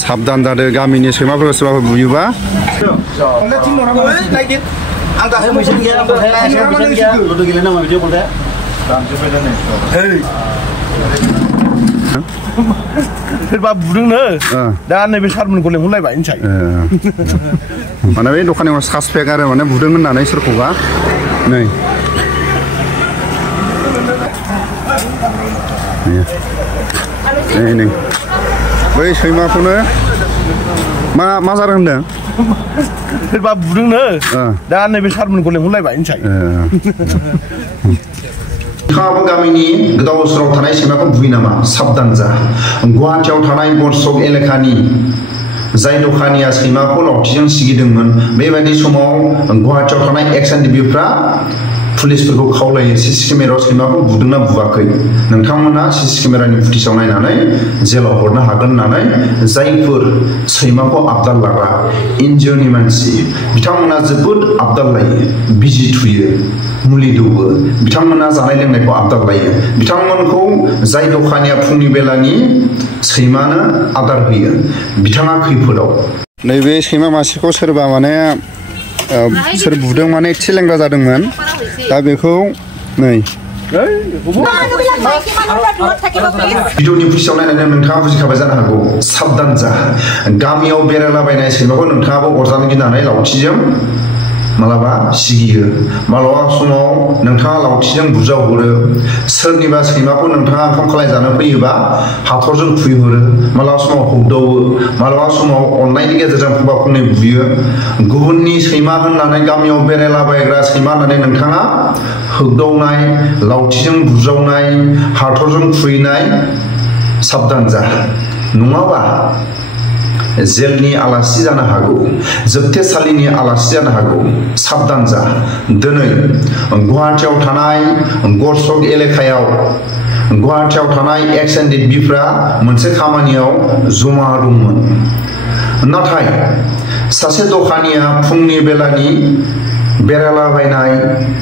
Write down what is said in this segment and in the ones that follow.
साबधान जादो गामिनि सैमाफोरखौ सोरबाफोर बुयोबा सोरबा बुदोंनो दा नैबे सारमोनखौ लेंहरलायबाय मिथिबाय माने बे दखानियाव सासपेक्ट आरो माने बुदों होननानै सोरखौबा नै नै बै सैमाखौनो मा जादों होनदों सोरबा बुदोंनो दा नैबे सारमोनखौ लेंहरलायबाय मिथिबाय नोंथाङाबो गामिनि गोदाव सोराव थानाय सैमाखौ बुयो नामा साबधान जा गुवाहाटियाव थानाय गरसक एलेकानि जाय दखानिया सैमाखौ लावथिजों सिगिदोंमोन बेबायदि समाव गुवाहाटियाव थानाय Ndfbफ्रा पुलिसफोरखौ खावलायो सीसी केमेरायाव सैमाखौ बुदोंना बुवाखै नोंथांमोना सीसी केमेरानि फुटेजाव नायनानै जेलाव हरनो हागोन होननानै जायफोर सैमाखौ आबदाल लाग्रा एनजिअनि मानसि बिथांमोना जोबोद आबदाल लायो बिजि थुयो मुलि दौवो बिथांमोना जानाय लोंनायखौ आबदाल लायो बिथांमोनखौ जाय दखानिया फुंनि बेलानि सैमानो आदार होयो बिथाङा खैफोदाव नैबे सैमा मासेखौ सोरबा माने सोर बुदों माने एसे लेंग्रा जादोंमोन दा बेखौ नै भिडिअनि फुटेजाव नायनानै नोंथाङा बुजिखाबाय जानो हागौ साबधान जा गामियाव बेरायलाबायनाय सैमाखौ नोंथाङाबो अरजानो गिनानै लावथिजों मालाबा सिगियो मालाबा समाव नोंथाङा लावथिजों बुजावहरो सोरनिबा सैमाखौ नोंथाङा ओंखाम खालाय जानो फैयोबा हाथरजों खुबैहरो मालाबा समाव होगदावो मालाबा समाव अननायनि गेजेरजों फंबा फंनै बुयो गुबुननि सैमा होननानै गामियाव बेरायलाबायग्रा सैमा होननानै नोंथाङा होगदावनाय लावथिजों बुजावनाय हाथरजों खुबैनाय साबधान जा नङाबा जेलनि आलासि जानो हागौ जोबथेसालिनि आलासि जानो हागौ साबधान जा दिनै गुवाहाटियाव थानाय गरसक एलेकायाव गुवाहाटियाव थानाय Ndfbफ्रा मोनसे खामानियाव जमा दंमोन नाथाय सासे दखानिया फुंनि बेलानि बेरायलाबायनाय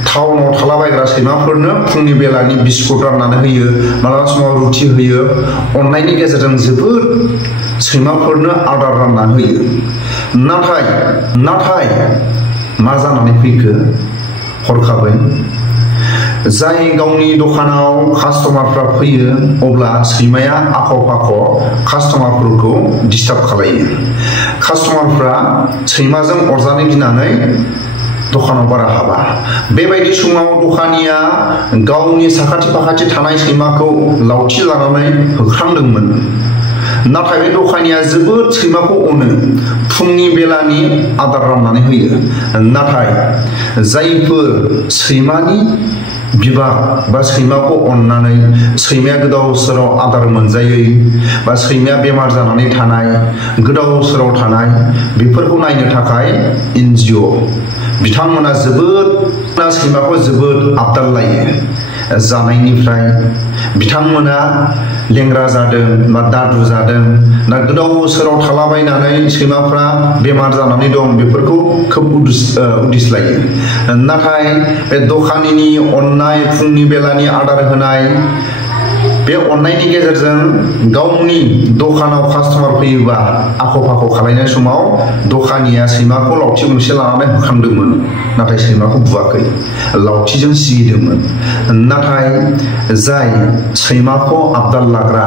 टाउनाव थालाबायग्रा सैमाफोरनो फुंनि बेलानि बिस्कुट राननानै होयो मालाबा समाव रुटि होयो अननायनि गेजेरजों जोबोद सैमाफोरनो आदार रानना होयो नाथाय मा जानानै फैखो हरखाबै जाय गावनि दखानाव कास्टमारफ्रा फैयो अब्ला सैमाया आख' फाख' कास्टमारफोरखौ डिस्टार्ब खालायो कास्टमारफ्रा सैमाजों अरजानो गिनानै दखानाव बारा हाबा बेबायदि समाव दखानिया गावनि साखाथि फाखाथि थानाय सैमाखौ लावथि लानानै होख्रांदोंमोन नाथाय बे दखानिया जोबोद सैमाखौ अनो फुंनि बेलानि आदार राननानै होयो नाथाय जायफोर सैमानि बिभाग बा सैमाखौ अननानै सैमाया गोदाव सोराव आदार मोनजायै बा सैमाया बेमार जानानै थानाय गोदाव सोराव थानाय बेफोरखौ नायनो थाखाय एनजिअ बिथांमोना सैमाखौ जोबोद आबदाल लायो जानायनिफ्राय बिथांमोना लेंग्रा जादों बा दादु जादों ना गोदाव सोराव थालाबायनानै सैमाफ्रा बेमार जानानै दं बेफोरखौ खोब उदिस लायो नाथाय बे दखानिनि अननाय फुंनि बेलानि आदार होनाय बे अननायनि गेजेरजों गावनि दखानाव कास्टमार फैयोबा आख' फाख' खालायनाय समाव दखानिया सैमाखौ लावथि गंसे लानानै होखांदोंमोन नाथाय सैमाखौ बुवाखै लावथिजों सिगिदोंमोन नाथाय जाय सैमाखौ आबदाल लाग्रा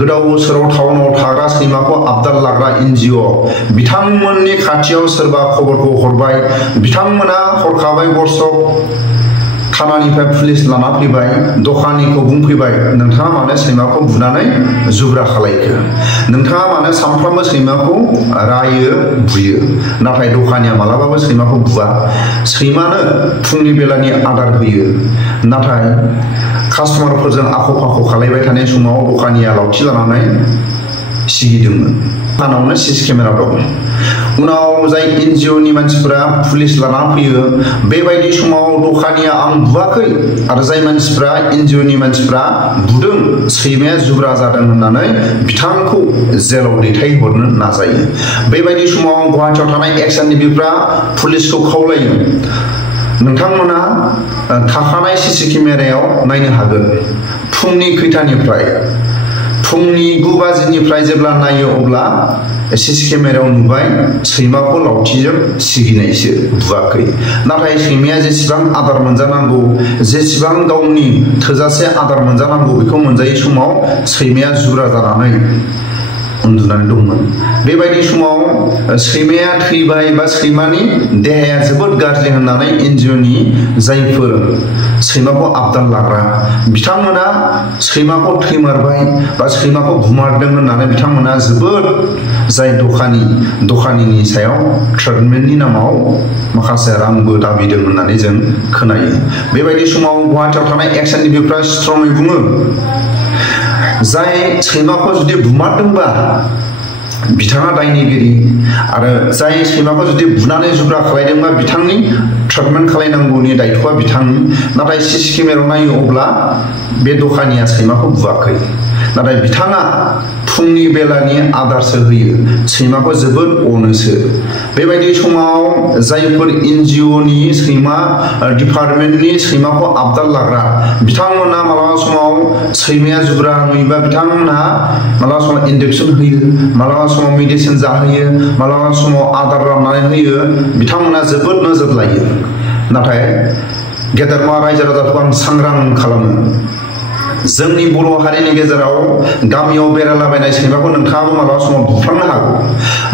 गोदाव सोराव टाउनाव थाग्रा सैमाखौ आबदाल लाग्रा एनजिअ बिथांमोननि खाथियाव सोरबा खबरखौ हरबाय बिथांमोना हरखाबै गरसक थानानिफ्राय पुलिस लाना फैबाय दखानिखौ बुंफैबाय नोंथाङा मानो सैमाखौ बुनानै जुब्रा खालायखो नोंथाङा मानो सानफ्रामबो सैमाखौ रायो बुयो नाथाय दखानिया मालाबाबो सैमाखौ बुवा सैमानो फुंनि बेलानि आदार होयो नाथाय कास्टमारफोरजों आख' फाख' खालायबाय थानाय समाव दखानिया लावथि लानानै सिगिदोंमोन थानावनो सीसी केमेरा दं उनाव जाय एनजिअनि मानसिफोरा पुलिस लाना फैयो बेबायदि समाव दखानिया आं बुवाखै आरो जाय मानसिफोरा एनजिअनि मानसिफोरा बुदों सैमाया जुब्रा जादों होननानै बिथांखौ जेलाव दैथायहरनो नाजायो बेबायदि समाव गुवाहाटियाव थानाय Ndfbफ्रा पुलिसखौ खावलायो नोंथांमोना थाखानाय सीसी केमेरायाव नायनो हागोन फुंनि खैथानिफ्राय फुंनि 9 बाजिनिफ्राय जेब्ला नायो अब्ला सीसी केमेरायाव नुबाय सैमाखौ लावथिजों सिगिनायसो बुवाखै नाथाय सैमाया जेसेबां आदार मोनजानांगौ जेसेबां गावनि थोजासे आदार मोनजानांगौ बेखौ मोनजायै समाव सैमाया जुब्रा जानानै उन्दुनानै दंमोन बेबायदि समाव सैमाया थैबाय बा सैमानि देहाया जोबोद गाज्रि होननानै एनजिअनि जायफोर सैमाखौ आबदाल लाग्रा बिथांमोना सैमाखौ थैमारबाय बा सैमाखौ बुमारदों होननानै बिथांमोना जोबोद जाय दखानिनि सायाव ट्रिटमेन्टनि नामाव माखासे रांबो दाबिदों होननानै जों खोनायो बेबायदि समाव गुवाहाटियाव थानाय Ndfbफ्रा स्ट्रंयै बुङो जाय सैमाखौ जुदि बुमारदोंबा बिथाङा दायनिगिरि आरो जाय सैमाखौ जुदि बुनानै जुब्रा खालायदोंबा बिथांनि ट्रिटमेन्ट खालायनांगौनि दायथ'आ बिथांनि नाथाय सीसी केमेरायाव नायो अब्ला बे दखानिया सैमाखौ बुवाखै नाथाय बिथाङा फुंनि बेलानि आदारसो होयो सैमाखौ जोबोद अनोसो बेबायदि समाव जायफोर एनजिअनि सैमा डिपार्टमेन्टनि सैमाखौ आबदाल लाग्रा बिथांमोना मालाबा समाव सैमाया जुब्रा नुयोबा बिथांमोनहा मालाबा समाव इन्जेक्सन होयो मालाबा समाव मेडिसिन जाहोयो मालाबा समाव आदार राननानै होयो बिथांमोना जोबोद नोजोर लायो नाथाय गेदेरमा रायजो राजाखौ आं सांग्रां खालामो जोंनि बर' हारिनि गेजेराव गामियाव बेरायलाबायनाय सैमाखौ नोंथाङाबो मालाबा समाव बुफ्लांनो हागौ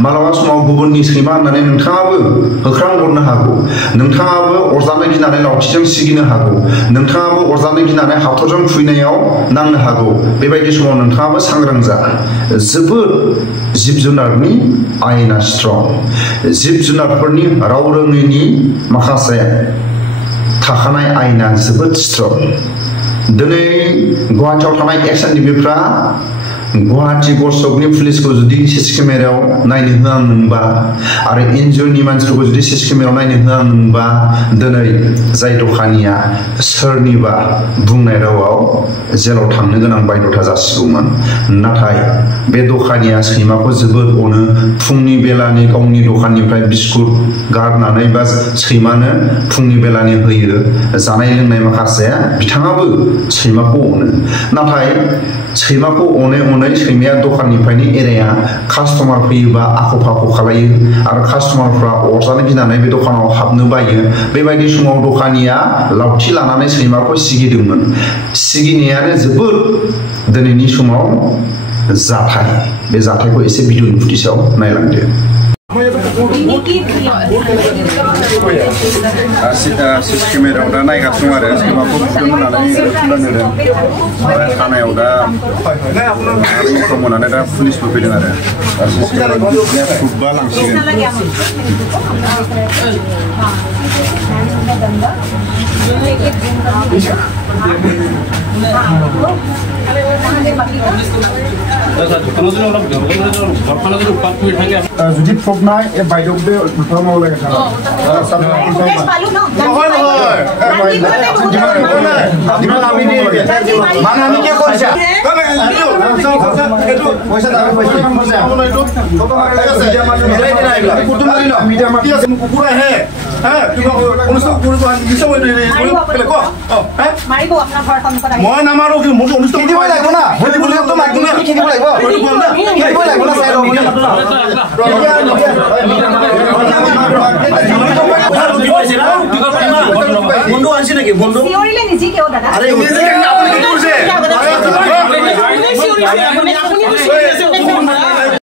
मालाबा समाव गुबुननि सैमा होननानै नोंथाङाबो होख्रांहरनो हागौ नोंथाङाबो अरजानो गिनानै लावथिजों सिगिनो हागौ नोंथाङाबो अरजानो गिनानै हाथरजों खुबैनायाव नांनो हागौ बेबायदि समाव नोंथाङाबो सांग्रां जा जोबोद जिब जुनारनि आयेना स्ट्रं जिब जुनारफोरनि राव रोङैनि माखासे थाखानाय आयेना जोबोद स्ट्रं दिनै गुवाहाटियाव थानाय Ndfbफ्रा गुवाहाटि गसकनि पुलिसखौ जुदि सीसी केमेरायाव नायनो होआमोनबा आरो एनजिअनि मानसिफोरखौ जुदि सीसी केमेरायाव नायनो होआमोनबा दिनै जाय दखानिया सोरनिबा बुंनाय रावाव जेलाव थांनो गोनां बायध'था जासिगौमोन नाथाय बे दखानिया सैमाखौ जोबोद अनो फुंनि बेलानि गावनि दखाननिफ्राय बिस्कुट गारनानै बा सैमानो फुंनि बेलानि होयो जानाय लोंनाय माखासे बिथाङाबो सैमाखौ अनो नाथाय सैमाखौ अनै सैमाया दखाननिफ्रायनो एराया कास्टमार फैयोबा आख' फाख' खालायो आरो कास्टमारफ्रा अरजानो गिनानै बे दखानाव हाबनो बायो बेबायदि समाव दखानिया लावथि लानानै सैमाखौ सिगिदोंमोन सिगिनायानो जोबोद दिनैनि समाव जाथाय बे जाथायखौ एसे भिडिअनि फुटेजआव नायलांदो सीसी केमेरायाव दा नायगासिनो दं आरो सैमाखौ बुदों होननानै खोनादों थानायाव दा इनफर्म मोननानै दा पुलिसबो फैदों आरो प्रुफबा लांसिगोन जुदि प्रबनाय बायदক बे उঠাव লাগে মই নামাৰো কি মোৰ অনুষ্ঠান দিব লাগিব না বুলি বুলি তো মাইক না কি দিব লাগিব দিব লাগিব না চাই বন্ধু আনছি নাকি বন্ধু সিওরিলে নিজি কেও দাদা আরে নিজি আপনি কি করছে